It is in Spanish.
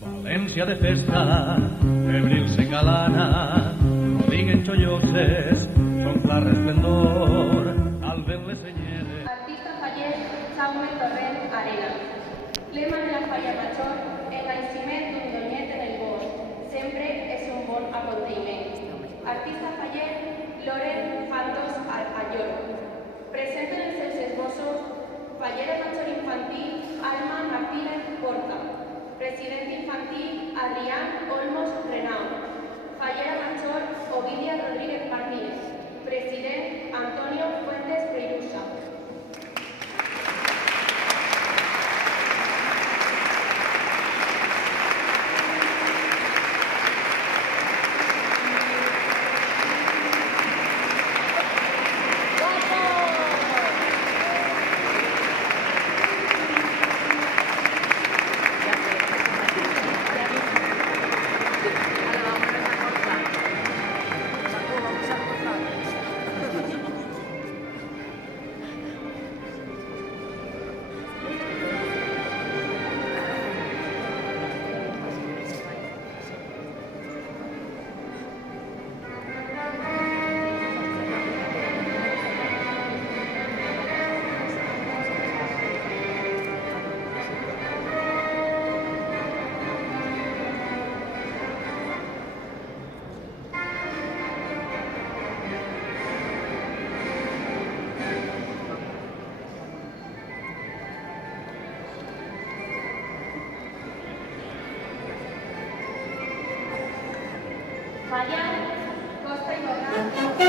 València de festa, febrils en galana, diguen xolloses, son clar resplendor, al vent les senyere. Artista fallet Jaume Torrent Arena. Lema de la falla major, el naixement d'un doñet en el bosc, sempre és un bon acontiment. Artista fallet Loren Fantos Allor. Presenten els seus esbossos Fallera Major Infantil Alma Martínez Porta. President infantil Adrián Olmos Renau. Fallera Major Ovidia Rodríguez Martínez. President Antonio Fuentes Preirusa. Falla, Costa y Borja.